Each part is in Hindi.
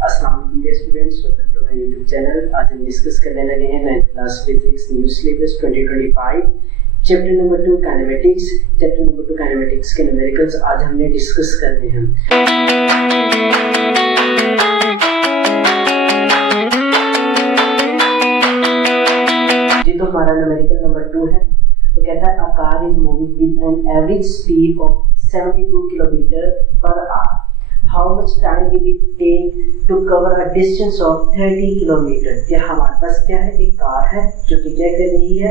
अस्सलाम वालेकुम dear students, welcome to my YouTube channel. आज हम डिस्कस करने लगे हैं 9th class physics new syllabus 2025 chapter number 2 kinematics. Chapter number 2 kinematics के न्यूमेरिकल्स आज हमने डिस्कस करने हैं। जी तो हमारा न्यूमेरिकल नंबर 2 है। तो कहता है a car is moving with an average speed of 72 kilometre per our. How much time will it take to cover a distance of 30 kilometre? क्या हमारे पास क्या है, एक कार है जो कि क्या कर रही है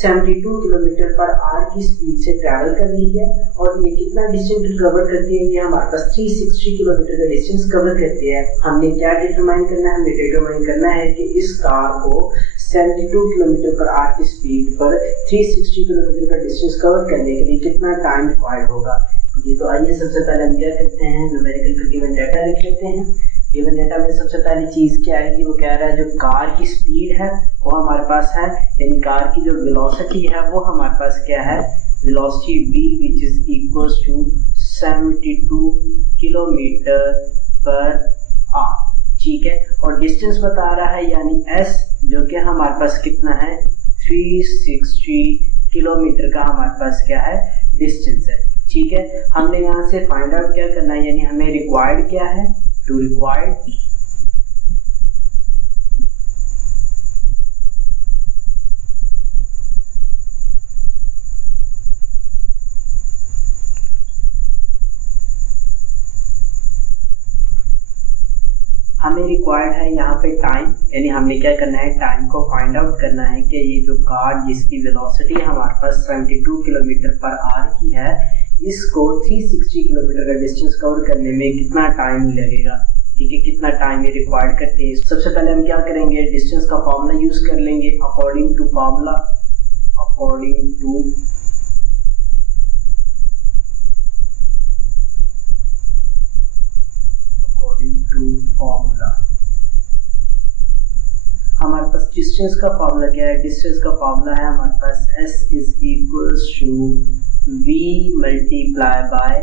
72 किलोमीटर पर आवर की स्पीड से ट्रैवल कर रही है और ये कितना डिस्टेंस कवर करती है? ये हमारे पास 360 किलोमीटर का डिस्टेंस कवर करती है। हमने क्या डिटरमाइन करना है? हमने डिटरमाइन करना है कि इस कार को 72 किलोमीटर पर आवर की स्पीड पर 360 किलोमीटर का डिस्टेंस कवर करने के लिए कितना टाइम रिक्वायर्ड होगा। ये तो आइए सबसे पहले हम क्या करते हैं, न्यूमेरिकल का गिवन डाटा लिख लेते हैं। गिवन डाटा में सबसे पहली चीज़ क्या आएगी, वो कह रहा है जो कार की स्पीड है वो हमारे पास है, यानी कार की जो वेलोसिटी है वो हमारे पास क्या है, velocity v which is equals to 72 kilometre per hour. ठीक है, और डिस्टेंस बता रहा है यानी s जो कि हमारे पास कितना है 360 किलोमीटर का हमारे पास क्या है डिस्टेंस है। ठीक है, हमने यहाँ से फाइंड आउट क्या करना है, यानी हमें रिक्वायर्ड क्या है, टू रिक्वायर्ड हमें रिक्वायर्ड है यहाँ पे टाइम, यानी हमने क्या करना है टाइम को फाइंड आउट करना है कि ये जो कार जिसकी वेलोसिटी हमारे पास 72 किलोमीटर पर आवर की है, इसको 360 किलोमीटर का डिस्टेंस कवर करने में कितना टाइम लगेगा। ठीक है, कितना टाइम ये रिक्वायर्ड करते हैं। सबसे पहले हम क्या करेंगे, डिस्टेंस का फॉर्मूला यूज कर लेंगे अकॉर्डिंग टू फॉर्मूला हमारे पास डिस्टेंस का फॉर्मूला क्या है, डिस्टेंस का फॉर्मूला है हमारे पास s is equals to v multiply by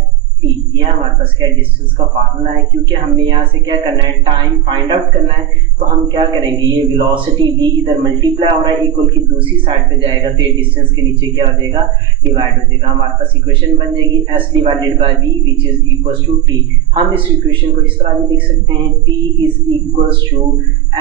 t। ये हमारे पास क्या डिस्टेंस का फार्मूला है। क्योंकि हमने यहाँ से क्या करना है टाइम फाइंड आउट करना है, तो हम क्या करेंगे, ये वेलोसिटी v इधर मल्टीप्लाई हो रहा है इक्वल की दूसरी साइड पे जाएगा तो ये डिस्टेंस के नीचे क्या हो जाएगा, डिवाइड हो जाएगा। हमारे पास इक्वेशन बन जाएगी s divided by v which is equals to t। हम इस इक्वेशन को इस तरह भी लिख सकते हैं t is equals to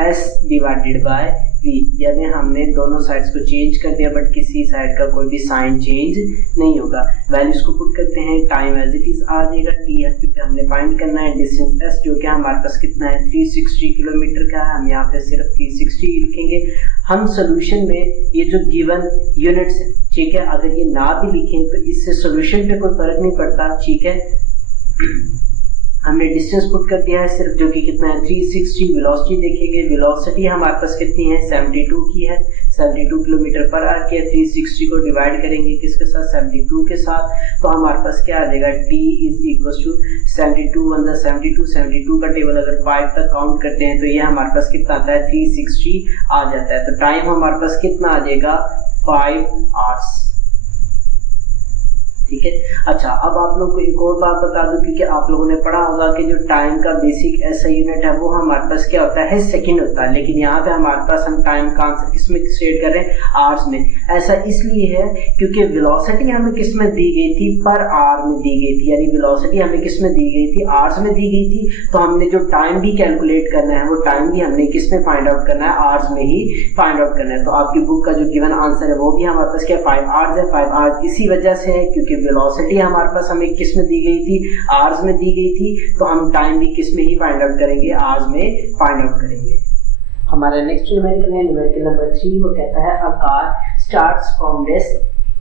s divided by v, यानी हमने दोनों साइड्स को चेंज कर दिया बट किसी साइड का कोई भी साइन चेंज नहीं होगा। वैल्यूज को पुट करते हैं, टाइम एज इट इज आ जाएगा t है क्योंकि हमने फाइंड करना है डिस्टेंस s जो कि हमारे पास कितना है 360 किलोमीटर का है। हम यहाँ पे सिर्फ 360 लिखेंगे। हम सोल्यूशन में ये जो गिवन यूनिट्स है, ठीक है, अगर ये ना भी लिखें तो इससे सोल्यूशन पे कोई फर्क नहीं पड़ता। ठीक है, हमने डिस्टेंस पुट कर दिया है सिर्फ जो कि कितना है 360। वेलोसिटी देखेंगे, वेलोसिटी हमारे पास कितनी है 72 की है, 72 किलोमीटर पर आवर की है। 360 को डिवाइड करेंगे किसके साथ, 72 के साथ, तो हमारे पास क्या आ जाएगा t is equal to 72 one जा 72, 72 का टेबल अगर 5 तक काउंट करते हैं तो ये हमारे पास कितना आता है 360 आ जाता है। तो टाइम हमारे पास कितना आ जाएगा 5 आवर्स। ठीक है, अच्छा अब आप लोगों को एक और बात बता दूं, क्योंकि आप लोगों ने पढ़ा होगा कि जो टाइम का बेसिक ऐसा यूनिट है वो हमारे पास क्या होता है सेकंड होता है, लेकिन यहाँ पे हमारे पास हम टाइम का आंसर किस में स्टेट कर रहे हैं, आवर्स में। ऐसा इसलिए है क्योंकि वेलोसिटी हमें किस में दी गई थी, पर आवर में दी गई थी, यानी वेलोसिटी हमें किस में दी गई थी, आवर्स में दी गई थी। तो हमने जो टाइम भी कैलकुलेट करना है वो टाइम भी हमने किस में फाइंड आउट करना है, आवर्स में ही फाइंड आउट करना है। तो आपकी बुक का जो गिवन आंसर है वो भी हमारे पास क्या 5 आवर्स है। 5 आवर्स इसी वजह से है क्योंकि वेलोसिटी हमारे पास हमें किस में दी गई थी, आवर्स में दी गई थी, तो हम टाइम भी किस में ही फाइंड आउट करेंगे, आवर्स में फाइंड आउट करेंगे। हमारा नेक्स्ट न्यूमेरिकल है न्यूमेरिकल नंबर 3। वो कहता है a car starts from rest,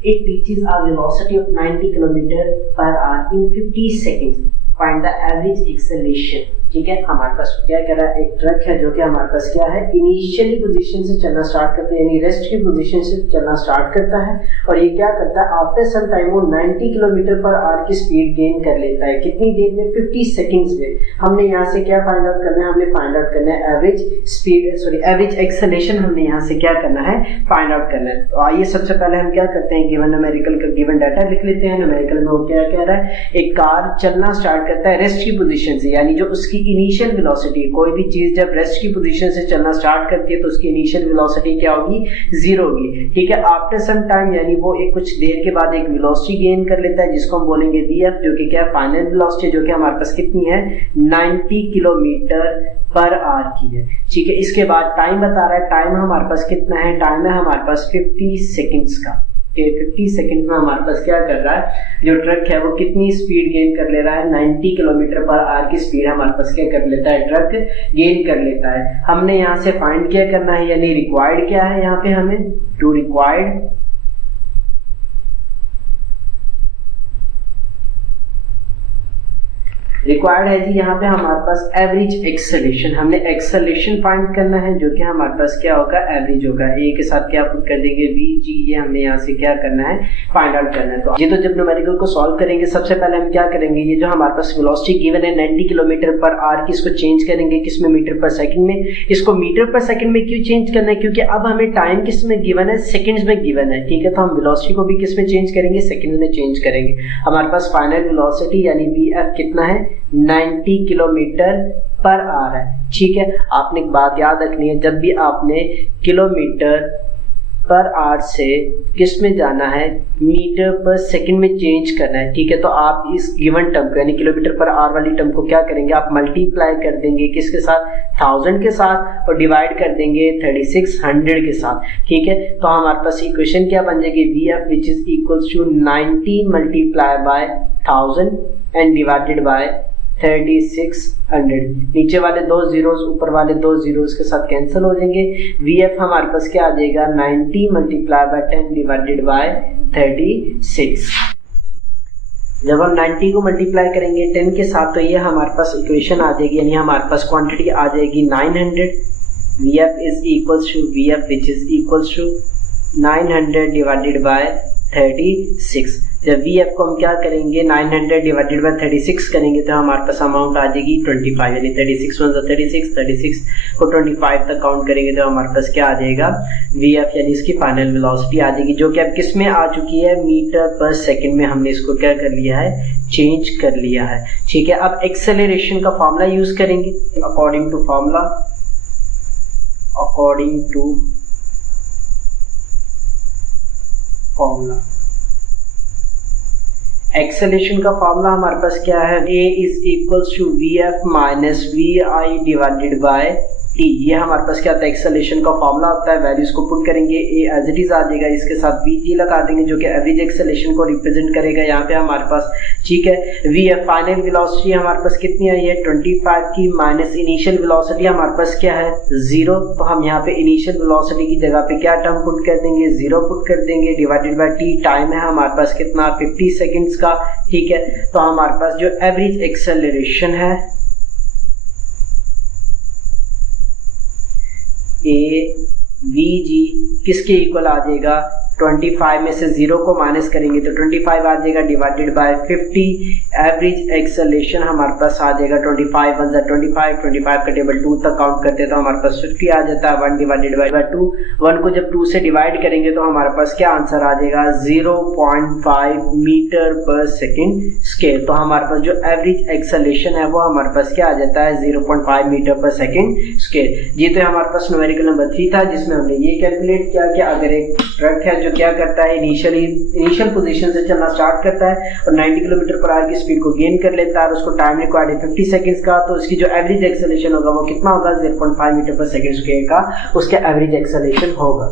it reaches a velocity of 90 kilometre per our in 50 seconds, find the average acceleration. ठीक है, हमारे पास क्या कह रहा है, एक ट्रक है जो कि हमारे पास क्या है इनिशियली पोजीशन से चलना स्टार्ट करता है, यानी रेस्ट की पोजीशन से चलना स्टार्ट करता है और ये क्या करता है आफ्टर सम टाइम वो 90 किलोमीटर पर आवर की स्पीड गेन कर लेता है। कितनी देर में, 50 सेकंड्स में। हमने यहाँ से क्या फाइंड आउट करना है, हमने फाइंड आउट करना है average speed, sorry average acceleration हमने यहाँ से क्या करना है फाइंड आउट करना है। तो आइए सबसे पहले हम क्या करते हैं, गिवन न्यूमेरिकल का गिवन डाटा लिख लेते हैं। न्यूमेरिकल में वो क्या कह रहा है, एक कार चलना स्टार्ट करता है रेस्ट की पोजीशन से, यानी जो उसकी जिसकी इनिशियल वेलोसिटी, कोई भी चीज जब रेस्ट की पोजीशन से चलना स्टार्ट करती है तो उसकी इनिशियल वेलोसिटी क्या होगी, 0 होगी, ठीक है। आफ्टर सम टाइम यानी वो एक कुछ देर के बाद एक वेलोसिटी गेन कर लेता है जिसको हम बोलेंगे vf, जो कि क्या है, फाइनल वेलोसिटी, जो कि हमारे पास कितनी है, 90 किलोमीटर पर आवर की है, ठीक है। इसके बाद टाइम बता रहा है, टाइम हमारे पास कितना है, टाइम है हमारे पास 50 सेकेंड्स का, 50 सेकंड में हमारे पास क्या कर रहा है, जो ट्रक है वो कितनी स्पीड गेन कर ले रहा है, 90 किलोमीटर पर आवर की स्पीड हमारे पास क्या कर लेता है, ट्रक गेन कर लेता है। हमने यहाँ से फाइंड क्या करना है, यानी रिक्वायर्ड क्या है, यहाँ पे हमें टू रिक्वायर्ड है जी, यहाँ पे हमारे पास एवरेज एक्सेलेरेशन, हमने एक्सेलेरेशन फाइंड करना है जो कि हमारे पास क्या होगा, एवरेज होगा। ए के साथ क्या पुट कर देंगे, वी जी, ये हमने यहाँ से क्या करना है, फाइंड आउट करना है। तो ये तो जब न्यूमेरिकल को सॉल्व करेंगे सबसे पहले हम क्या करेंगे, ये जो हमारे पास वेलोसिटी गिवन है 90 किलोमीटर पर आवर की, इसको चेंज करेंगे किस में, मीटर पर सेकंड में। इसको मीटर पर सेकंड में क्यों चेंज करना है, क्योंकि अब हमें टाइम किस में गिवन है, सेकंड्स में गिवन है, ठीक है। तो हम वेलोसिटी को भी किस में चेंज करेंगे, सेकंड्स में चेंज करेंगे। हमारे पास फाइनल वेलोसिटी यानी वीएफ कितना है, 90 किलोमीटर पर आवर है, ठीक है। आपने एक बात याद रखनी है, जब भी आपने किलोमीटर पर आवर से किस में जाना है, मीटर पर सेकंड में चेंज करना है, ठीक है। तो आप इस गिवन टर्म को यानी किलोमीटर पर आवर वाली टर्म को क्या करेंगे, आप मल्टीप्लाई कर देंगे किसके साथ, 1000 के साथ, और डिवाइड कर देंगे 3600 के साथ, ठीक है। तो हमारे पास इक्वेशन क्या बन जाएगी, VF which is equals to 90 multiply by 1000 and divided by 3600। नीचे वाले दो जीरोस ऊपर वाले दो जीरोस के साथ कैंसिल हो जाएंगे। VF हमारे पास क्या आ जाएगा, 90 मल्टीप्लाई बाय 10 डिवाइडेड बाय 36। जब हम 90 को मल्टीप्लाई करेंगे 10 के साथ तो ये हमारे पास इक्वेशन आ जाएगी, यानी हमारे पास क्वांटिटी आ जाएगी 900। VF is equals to VF which is equals to 900 divided by 36। जब VF को हम क्या करेंगे, 900 डिवाइडेड बाय 36 करेंगे तो हमारे पास अमाउंट आ जाएगी 25, यानी 36 1 36, 36 को 25 तक काउंट करेंगे तो हमारे पास क्या आ जाएगा, VF यानी इसकी फाइनल वेलोसिटी आ जाएगी, जो कि अब किस में आ चुकी है, मीटर पर सेकंड में हमने इसको क्या कर लिया है, चेंज कर लिया है, ठीक है। अब एक्सेलरेशन का फॉर्मूला यूज करेंगे, अकॉर्डिंग टू फॉर्मूला एक्सेलरेशन का फॉर्मूला हमारे पास क्या है, a is equals to VF minus VI divided by t। ये हमारे पास क्या होता है, एक्सेलरेशन का फॉर्मूला होता है। वैल्यूज को पुट करेंगे, a एज इट इज आ जाएगा, इसके साथ vg लगा देंगे जो कि एवरेज एक्सेलरेशन को रिप्रेजेंट करेगा यहाँ पे हमारे पास, ठीक है। VF फाइनल वेलोसिटी हमारे पास कितनी आई है, 25 की, माइनस इनिशियल वेलोसिटी हमारे पास क्या है, 0। तो हम यहाँ पे इनिशियल वेलोसिटी की जगह पे क्या टर्म पुट कर देंगे, 0 पुट कर देंगे, डिवाइडेड बाय t। टाइम है हमारे पास कितना, 50 सेकेंड्स का, ठीक है। तो हमारे पास जो एवरेज एक्सेलरेशन है AVG किसके इक्वल आ जाएगा, 25 में से 0 को माइनस करेंगे तो 25 आ जाएगा, डिवाइडेड बाय 50। एवरेज एक्सेलरेशन हमारे पास आ जाएगा 25 1 25, 25 का टेबल 2 तक काउंट करते हैं तो हमारे पास 50 आ जाता है, 1 डिवाइडेड बाय 2। 1 को जब 2 से डिवाइड करेंगे तो हमारे पास क्या आंसर आ जाएगा, 0.5 मीटर पर सेकेंड स्केयर। तो हमारे पास जो एवरेज एक्सेलरेशन है वो हमारे पास क्या आ जाता है, 0.5 मीटर पर सेकेंड स्केयर। ये तो हमारे पास न्यूमेरिकल नंबर 3 था, जिसमें हमने ये कैलकुलेट किया कि अगर एक ट्रक है जो क्या करता है, इनिशियल पोजीशन से चलना स्टार्ट करता है और 90 किलोमीटर पर आवर की स्पीड को गेन कर लेता है और उसको टाइम रिक्वायर्ड है 50 सेकंड्स का, तो उसकी जो एवरेज एक्सेलरेशन होगा वो कितना होगा, 0.5 मीटर पर सेकंड स्क्वायर का उसका एवरेज एक्सेलरेशन होगा।